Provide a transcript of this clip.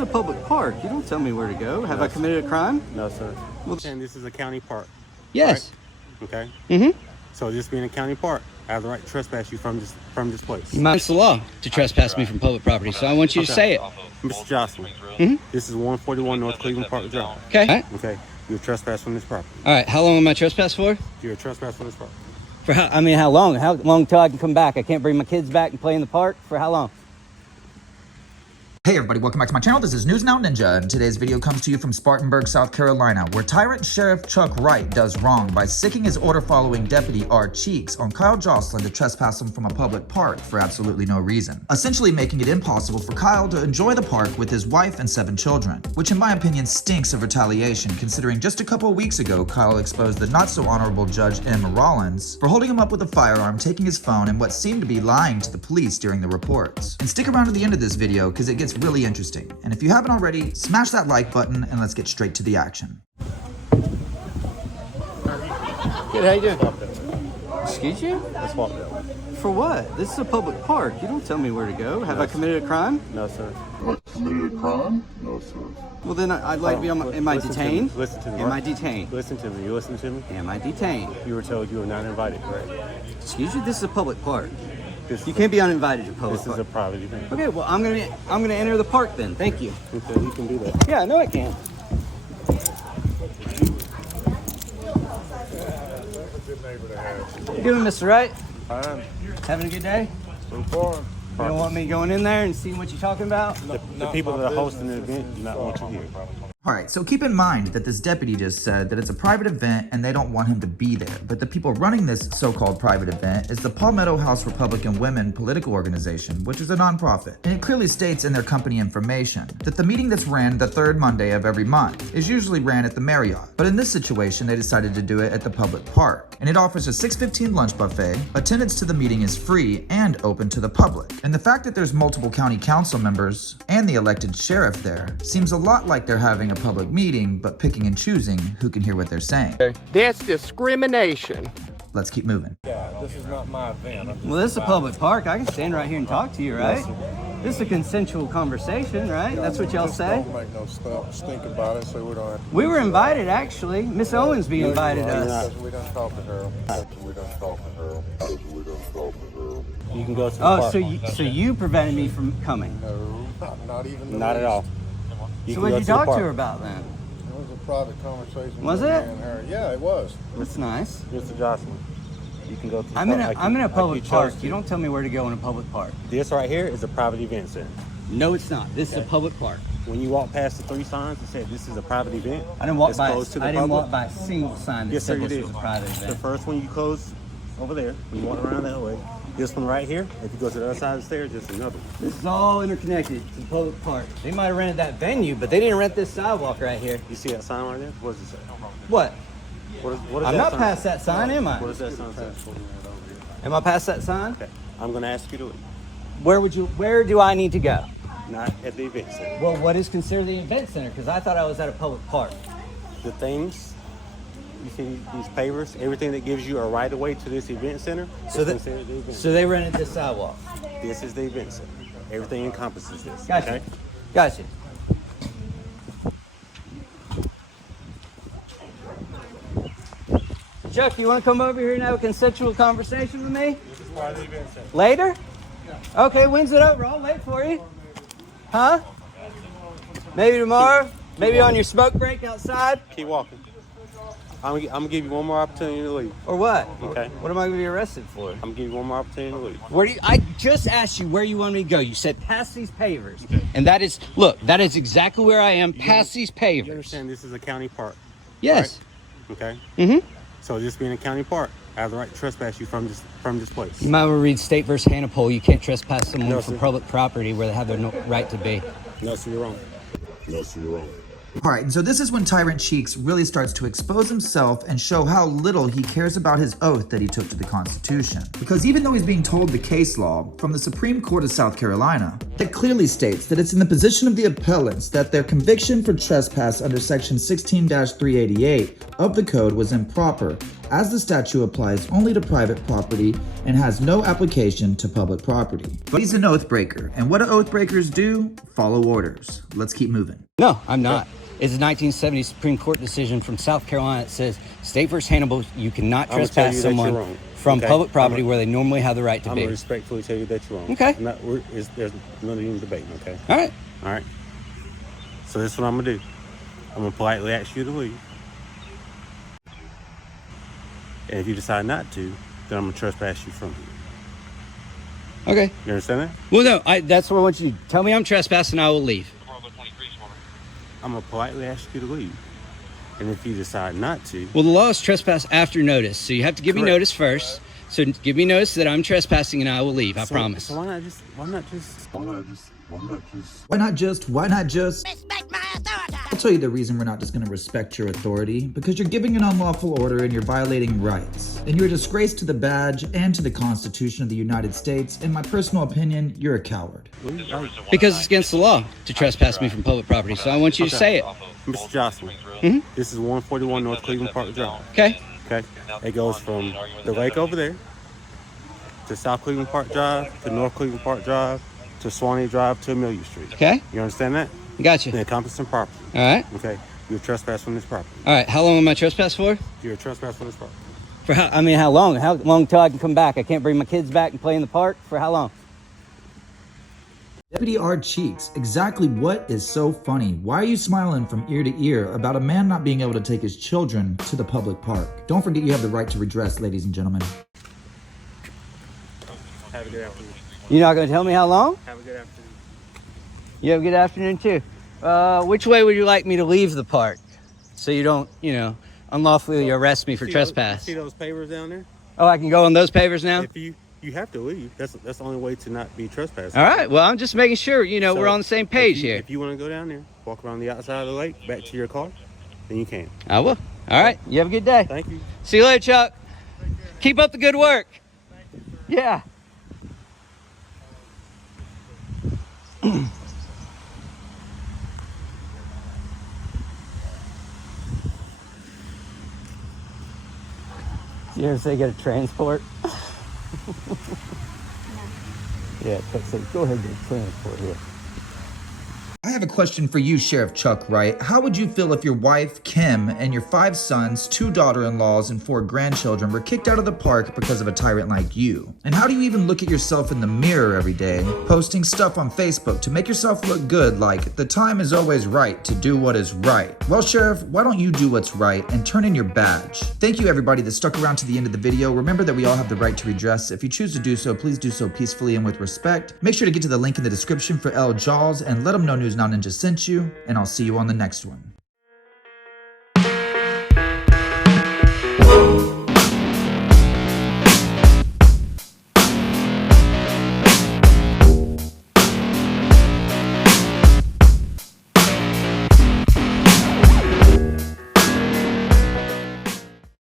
is a public park. You don't tell me where to go. Have I committed a crime? No, sir. Well, And this is a county park. yes. Right? Okay. Mm-hmm. So this being a county park, I have the right to trespass you from this place. It's the law to trespass me from public property, so I want you to say it. Mr. Jocelyn, Mm-hmm. this is 141 North Cleveland Park Drive. Okay. All right. Okay. You're trespassed from this property. All right. How long am I trespassed for? You're trespassed from this property. For how? I mean, how long? How long till I can come back? I can't bring my kids back and play in the park. For how long? Hey everybody, welcome back to my channel. This is News Now Ninja, and today's video comes to you from Spartanburg, South Carolina, where Tyrant Sheriff Chuck Wright does wrong by sicking his order-following deputy R. Cheeks on Kyle Jocelyn to trespass him from a public park for absolutely no reason, essentially making it impossible for Kyle to enjoy the park with his wife and 7 children, which in my opinion stinks of retaliation, considering just a couple of weeks ago Kyle exposed the not-so-honorable Judge M. Rollins for holding him up with a firearm, taking his phone, and what seemed to be lying to the police during the reports. And stick around to the end of this video because it gets really interesting. And if you haven't already, smash that like button and let's get straight to the action. Good. How you doing? Excuse you? Let's walk there. For what? This is a public park. You don't tell me where to go. Have I committed a crime? No, sir. Committed a crime? No, sir. Well, then I'd like to be on my... Am I detained? Listen to me. Am I detained? Listen to me. You listen to me? Am I detained? You were told you were not invited, correct? Excuse you? This is a public park. This You can't be uninvited to public This is park. a private event. Okay, well, I'm gonna enter the park then. Thank you. Okay, you can do that. Yeah, I know I can. You doing, Mr. Wright? Fine. Having a good day? So far. You don't want me going in there and seeing what you're talking about? The people that are hosting the event do not want you here. Alright, so keep in mind that this deputy just said that it's a private event and they don't want him to be there. But the people running this so-called private event is the Palmetto House Republican Women Political Organization, which is a nonprofit. And it clearly states in their company information that the meeting that's ran the third Monday of every month is usually ran at the Marriott. But in this situation, they decided to do it at the public park. And it offers a 6:15 lunch buffet, attendance to the meeting is free and open to the public. And the fact that there's multiple county council members and the elected sheriff there seems a lot like they're having a public meeting, but picking and choosing who can hear what they're saying. That's discrimination. Let's keep moving. Yeah, this is not my event. Well, this is a public park. I can stand right here and talk to you, right? This is a consensual conversation, right? That's what y'all say? Don't make no stink about it, so we don't have to. We were invited, actually. Miss Owensby invited us. We done talked to her. We done talked to her. We done talked to her. You can go to the Oh, park. so you prevented me from coming. No, not even. the Not at least. all. So can what go did you to the talk to park. her about then? It was a private conversation. Was between it? me and her. Yeah, it was. That's nice. Mr. Jocelyn, you can go to the I'm park. in a, like I'm in a you- like public you park. chose You to. don't tell me where to go in a public park. This right here is a private event center. No, it's not. This is a public park. When you walk past the 3 signs that said this is a private event, I didn't walk it's by. closed to the I didn't public. walk by a single sign that Yes, sir, said you this did. was a private The event. first one you close over there, when you walk around that way. This one right here, if you go to the other side of the stairs, just another one. This is all interconnected to the public park. They might have rented that venue, but they didn't rent this sidewalk right here. You see that sign right there? What does it say? What? What is I'm that not sign past say? that sign, am I? What does that sign say? Am I past that sign? Okay, I'm gonna ask you to leave. Where do I need to go? Not at the event center. Well, what is considered the event center? Because I thought I was at a public park. The things, you see these pavers, everything that gives you a right of way to this event center, So is that- considered the event So they rented this sidewalk. center. This is the event center. Everything encompasses this. Gotcha. Okay? Gotcha. Chuck, you want to come over here and have a consensual conversation with me? This is part of the event center. Later? Okay, when's it over? I'll wait for you. Huh? Maybe tomorrow? Maybe on your smoke break outside? Keep walking. I'm gonna give you one more opportunity to leave. Or what? Okay. What am I going to be arrested for? I'm gonna give you one more opportunity to leave. Where do you, I just asked you where you want me to go. You said past these pavers. And that is, look, that is exactly where I am, past these You pavers. understand this is a county park, Yes. okay? Mm-hmm. So this being a county park, I have the right to trespass you from this place. You might want to read State versus Hannipole. You can't trespass someone No, for sir. public property where they have their no right to be. No, so you're wrong. No, so you're wrong. Alright, and so this is when Tyrant Cheeks really starts to expose himself and show how little he cares about his oath that he took to the Constitution. Because even though he's being told the case law from the Supreme Court of South Carolina that clearly states that it's in the position of the appellants that their conviction for trespass under section 16-388 of the code was improper, as the statute applies only to private property and has no application to public property. But he's an oathbreaker, and what do oathbreakers do? Follow orders. Let's keep moving. No, I'm not. It's a 1970 Supreme Court decision from South Carolina that says, State v. Hannibal, you cannot trespass someone from public property where they normally have the right to be. I'm going to respectfully tell you that you're wrong. Okay. There's none of you debating, okay? All right. All right. So this is what I'm going to do. I'm going to politely ask you to leave. And if you decide not to, then I'm going to trespass you from here. Okay. You understand that? Well, no, that's what I want you to do. Tell me I'm trespassing, I will leave. I'm going to politely ask you to leave. And if you decide not to... Well, the law is trespass after notice, so you have to give me notice first. So give me notice that I'm trespassing and I will leave, I promise. So why not just... Why not just? Respect my authority! I'll tell you the reason we're not just gonna respect your authority, because you're giving an unlawful order and you're violating rights. And you're a disgrace to the badge and to the Constitution of the United States. In my personal opinion, you're a coward. Because it's against the law to trespass me from public property, so I want you to say it. Mr. Jocelyn, this is 141 North Cleveland Park Drive. Okay? Okay? It goes from the lake over there to South Cleveland Park Drive to North Cleveland Park Drive to Swanee Drive to Amelia Street. Okay? You understand that? Gotcha. The encompassing property. All right. Okay? You're trespassed from this property. All right. How long am I trespassed for? You're trespassed from this property. For how? I mean, how long? How long till I can come back? I can't bring my kids back and play in the park? For how long? Deputy R. Cheeks, exactly what is so funny? Why are you smiling from ear to ear about a man not being able to take his children to the public park? Don't forget you have the right to redress, ladies and gentlemen. Have a good afternoon. You're not going to tell me how long? Have a good afternoon. You have a good afternoon, too. Which way would you like me to leave the park? So you don't, unlawfully arrest me for trespass. See those pavers down there? Oh, I can go on those pavers now? If you have to leave. That's the only way to not be trespassed. All right. Well, I'm just making sure, So we're on the same page here. If you want to go down there, walk around the outside of the lake, back to your car, then you can. I will. All right. You have a good day. Thank you. See you later, Chuck. Keep up the good work. Yeah. You ever say get a transport? Yeah, so go ahead and get a transport here. I have a question for you, Sheriff Chuck Wright. How would you feel if your wife, Kim, and your 5 sons, 2 daughter-in-laws, and 4 grandchildren were kicked out of the park because of a tyrant like you? And how do you even look at yourself in the mirror every day, posting stuff on Facebook to make yourself look good like, the time is always right to do what is right? Well, Sheriff, why don't you do what's right and turn in your badge? Thank you, everybody that stuck around to the end of the video. Remember that we all have the right to redress. If you choose to do so, please do so peacefully and with respect. Make sure to get to the link in the description for L. Jaws and let them know News Now Ninja sent you, and I'll see you on the next one.